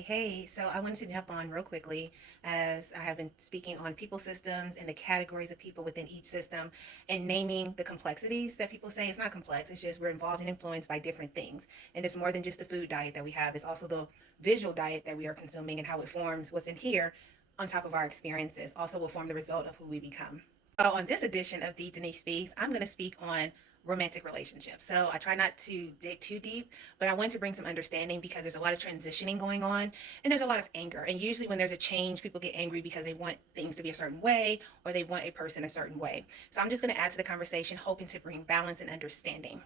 Hey. So I wanted to jump on real quickly as I have been speaking on people systems and the categories of people within each system and naming the complexities that people say. It's not complex, it's just we're involved and influenced by different things. And it's more than just the food diet that we have, it's also the visual diet that we are consuming and how it forms what's in here on top of our experiences. Also, will form the result of who we become. On this edition of D. Denise Speaks, I'm going to speak on romantic relationships. So I try not to dig too deep, but I want to bring some understanding because there's a lot of transitioning going on and there's a lot of anger. And usually when there's a change, people get angry because they want things to be a certain way or they want a person a certain way. So I'm just going to add to the conversation, hoping to bring balance and understanding.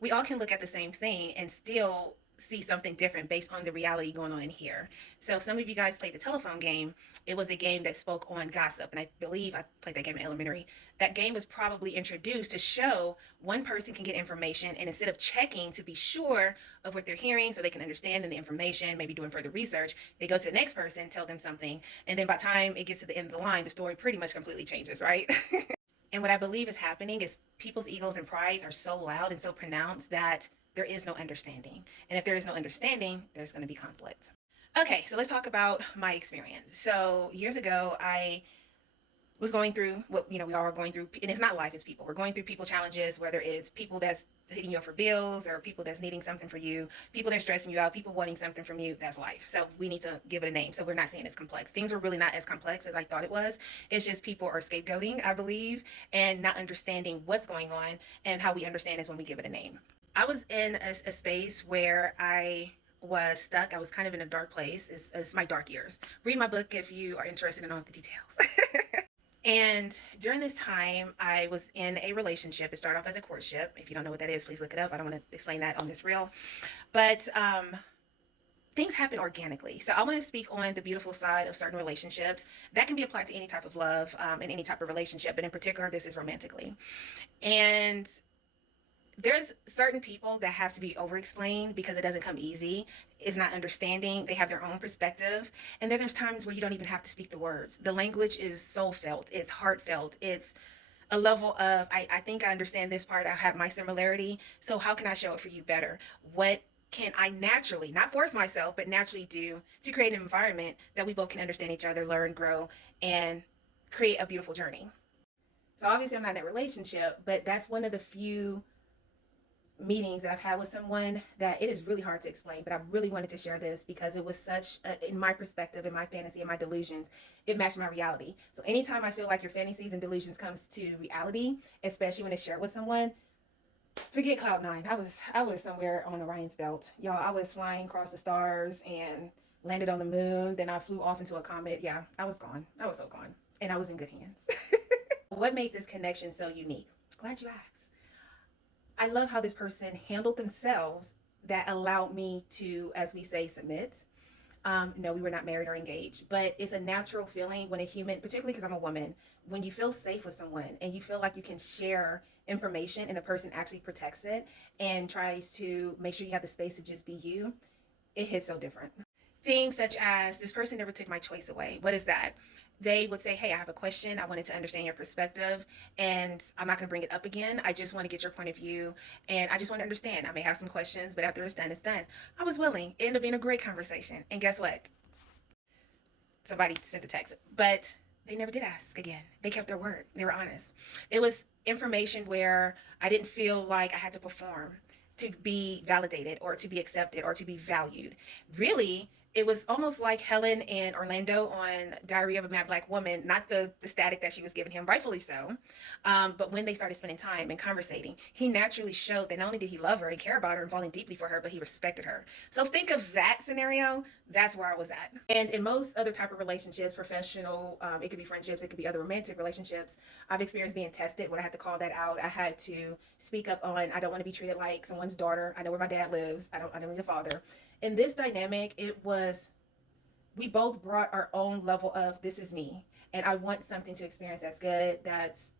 We all can look at the same thing and still see something different based on the reality going on in here. So if some of you guys played the telephone game, it was a game that spoke on gossip. And I believe I played that game in elementary. That game was probably introduced to show one person can get information, and instead of checking to be sure of what they're hearing so they can understand the information, maybe doing further research, they go to the next person, tell them something, and then by the time it gets to the end of the line, the story pretty much completely changes, right? And what I believe is happening is people's egos and prides are so loud and so pronounced that there is no understanding. And if there is no understanding, there's going to be conflict. Okay, so let's talk about my experience. So years ago, I was going through what we all are going through, and it's not life, it's people. We're going through people challenges, whether it's people that's hitting you up for bills or people that's needing something for you, people that's stressing you out, people wanting something from you. That's life. So we need to give it a name. So we're not saying it's complex. Things are really not as complex as I thought it was. It's just people are scapegoating, I believe, and not understanding what's going on. And how we understand is when we give it a name. I was in a space where I was stuck. I was kind of in a dark place. It's my dark years. Read my book if you are interested in all the details. And during this time, I was in a relationship. It started off as a courtship. If you don't know what that is, please look it up. I don't want to explain that on this reel. But things happen organically. So I want to speak on the beautiful side of certain relationships that can be applied to any type of love and any type of relationship. But in particular, this is romantically. And there's certain people that have to be over explained because it doesn't come easy. It's not understanding. They have their own perspective. And then there's times where you don't even have to speak the words. The language is soul felt, it's heartfelt, it's a level of I think I understand this part, I have my similarity. So how can I show it for you better? What can I naturally, not force myself, but naturally do to create an environment that we both can understand each other, learn, grow, and create a beautiful journey? So obviously I'm not in a relationship, but that's one of the few meetings that I've had with someone that it is really hard to explain, but I really wanted to share this because it was such, in my perspective, in my fantasy, and my delusions, it matched my reality. So anytime I feel like your fantasies and delusions comes to reality, especially when it's shared with someone, forget cloud nine. I was somewhere on Orion's belt, y'all. I was flying across the stars and landed on the moon. Then I flew off into a comet. Yeah, I was gone. I was so gone, and I was in good hands. What made this connection so unique? Glad you asked. I love how this person handled themselves that allowed me to, as we say, submit. No, we were not married or engaged, but it's a natural feeling when a human, particularly because I'm a woman, when you feel safe with someone and you feel like you can share information and the person actually protects it and tries to make sure you have the space to just be you, it hits so different. Things such as this person never took my choice away. What is that? They would say, hey, I have a question. I wanted to understand your perspective, and I'm not going to bring it up again. I just want to get your point of view, and I just want to understand. I may have some questions, but after it's done, it's done. I was willing. It ended up being a great conversation. And guess what? Somebody sent a text, but they never did ask again. They kept their word. They were honest. It was information where I didn't feel like I had to perform to be validated or to be accepted or to be valued. Really, it was almost like Helen and Orlando on Diary of a Mad Black Woman, not the static that she was giving him, rightfully so. But when they started spending time and conversating, he naturally showed that not only did he love her and care about her and falling deeply for her, but he respected her. So think of that scenario. That's where I was at. And in most other type of relationships, professional, it could be friendships, it could be other romantic relationships, I've experienced being tested when I had to call that out. I had to speak up on, I don't want to be treated like someone's daughter. I know where my dad lives. I don't need a father. In this dynamic, it was, we both brought our own level of this is me, and I want something to experience that's good, that's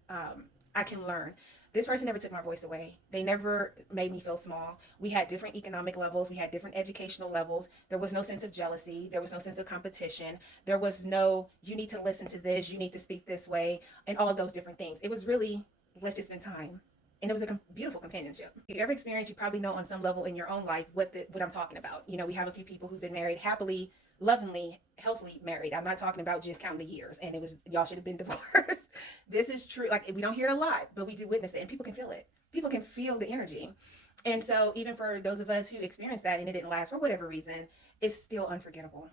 I can learn. This person never took my voice away. They never made me feel small. We had different economic levels, we had different educational levels. There was no sense of jealousy, there was no sense of competition, there was no you need to listen to this, you need to speak this way, and all of those different things. It was really, let's just spend time. and it was a beautiful companionship. If you ever experienced, you probably know on some level in your own life what I'm talking about. You know, we have a few people who've been married happily, lovingly, healthily married. I'm not talking about just counting the years and it was y'all should have been divorced. This is true. Like, we don't hear it a lot, but we do witness it, and people can feel it. People can feel the energy. And so even for those of us who experienced that and it didn't last for whatever reason, it's still unforgettable.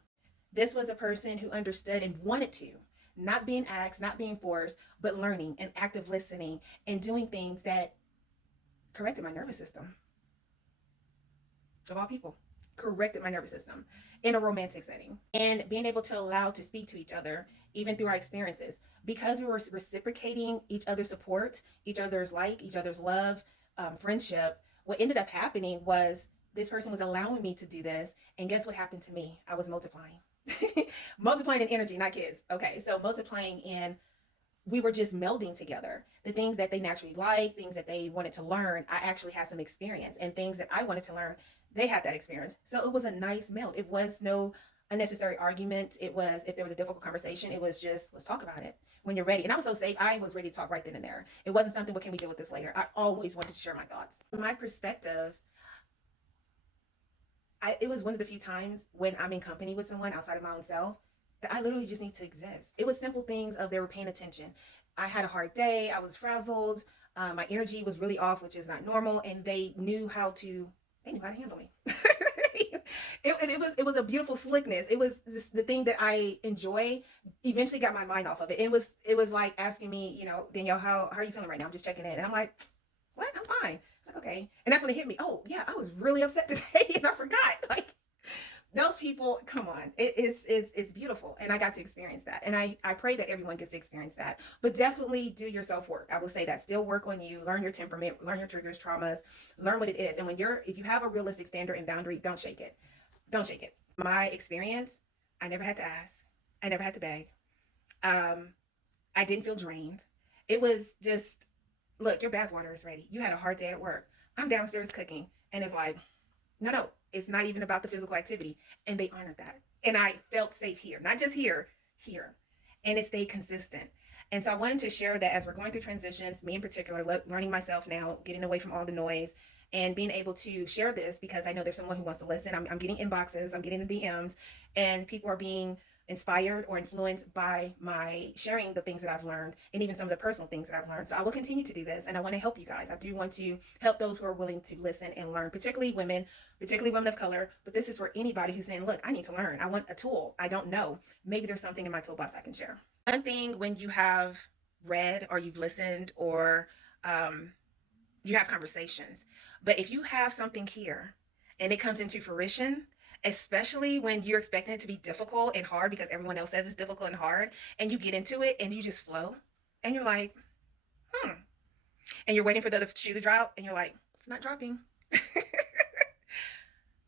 This was a person who understood and wanted to, not being asked, not being forced, but learning and active listening and doing things that corrected my nervous system. Of all people, corrected my nervous system in a romantic setting. And being able to allow to speak to each other, even through our experiences, because we were reciprocating each other's support, each other's each other's love, friendship. What ended up happening was this person was allowing me to do this. And guess what happened to me? I was multiplying. Multiplying in energy, not kids. Okay, so multiplying in, we were just melding together. The things that they naturally liked, things that they wanted to learn, I actually had some experience, and things that I wanted to learn, they had that experience. So it was a nice meld. It was no unnecessary argument. It was, if there was a difficult conversation, it was just, let's talk about it when you're ready. And I was so safe. I was ready to talk right then and there. It wasn't something, what can we deal with this later? I always wanted to share my thoughts. From my perspective, it was one of the few times when I'm in company with someone outside of my own self that I literally just need to exist. It was simple things of they were paying attention. I had a hard day. I was frazzled. My energy was really off, which is not normal. And they knew how to handle me. It was a beautiful slickness. It was the thing that I enjoy. Eventually got my mind off of it. It was like asking me, Danielle, how are you feeling right now? I'm just checking in. And I'm like, what? I'm fine. It's like, okay. And that's when it hit me. Oh yeah, I was really upset today and I forgot. Like, those people, come on, it's beautiful, and I got to experience that, and I pray that everyone gets to experience that. But definitely do your self work. I will say that, still work on you, learn your temperament, learn your triggers, traumas, learn what it is. And if you have a realistic standard and boundary, don't shake it. Don't shake it. My experience, I never had to ask, I never had to beg. I didn't feel drained. It was just, look, your bathwater is ready. You had a hard day at work. I'm downstairs cooking, and it's like, no, it's not even about the physical activity. And they honored that. And I felt safe here, not just here. And it stayed consistent. And so I wanted to share that as we're going through transitions, me in particular, learning myself now, getting away from all the noise, and being able to share this, because I know there's someone who wants to listen. I'm getting inboxes, I'm getting the DMs, and people are being inspired or influenced by my sharing the things that I've learned, and even some of the personal things that I've learned. So I will continue to do this, and I want to help you guys. I do want to help those who are willing to listen and learn, particularly women of color. But this is for anybody who's saying, look, I need to learn. I want a tool. I don't know. Maybe there's something in my toolbox I can share. One thing, when you have read or you've listened or you have conversations, but if you have something here and it comes into fruition, especially when you're expecting it to be difficult and hard because everyone else says it's difficult and hard, and you get into it and you just flow, and you're like, and you're waiting for the shoe to drop, and you're like, it's not dropping.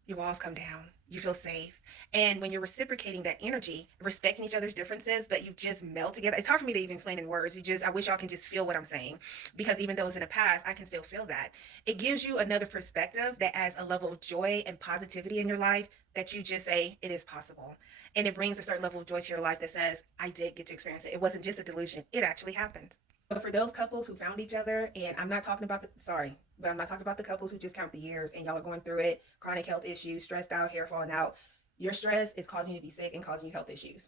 Your walls come down, you feel safe. And when you're reciprocating that energy, respecting each other's differences, but you just meld together. It's hard for me to even explain in words. I wish y'all can just feel what I'm saying, because even though it's in the past, I can still feel that. It gives you another perspective that adds a level of joy and positivity in your life, that you just say, it is possible. And it brings a certain level of joy to your life that says, I did get to experience it. It wasn't just a delusion. It actually happened. But for those couples who found each other, and I'm not talking about the couples who just count the years and y'all are going through it, chronic health issues, stressed out, hair falling out. Your stress is causing you to be sick and causing you health issues.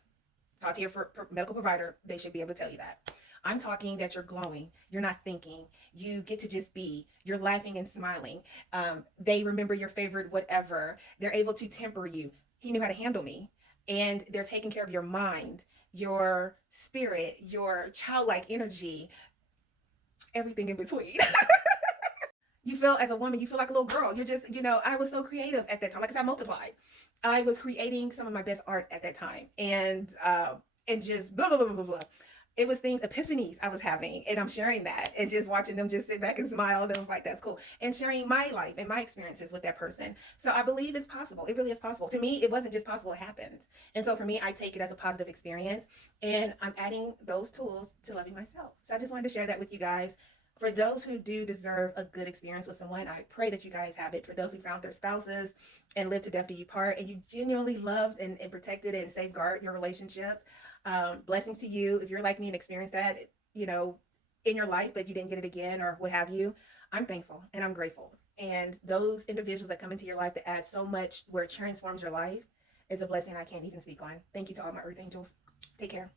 Talk to your medical provider. They should be able to tell you that. I'm talking that you're glowing. You're not thinking. You get to just be. You're laughing and smiling. They remember your favorite whatever. They're able to temper you. He knew how to handle me. And they're taking care of your mind, your spirit, your childlike energy, everything in between. You feel, as a woman, you feel like a little girl. You're just, I was so creative at that time. Like I said, I multiplied. I was creating some of my best art at that time. And just blah, blah, blah, blah, blah. It was epiphanies I was having, and I'm sharing that, and just watching them just sit back and smile. And it was like, that's cool. And sharing my life and my experiences with that person. So I believe it's possible. It really is possible. To me, it wasn't just possible, it happened. And so for me, I take it as a positive experience, and I'm adding those tools to loving myself. So I just wanted to share that with you guys. For those who do deserve a good experience with someone, I pray that you guys have it. For those who found their spouses and live to death do you part, and you genuinely loved and protected and safeguard your relationship, blessings to you. If you're like me and experienced that, in your life, but you didn't get it again or what have you, I'm thankful and I'm grateful. And those individuals that come into your life that add so much where it transforms your life is a blessing I can't even speak on. Thank you to all my earth angels. Take care.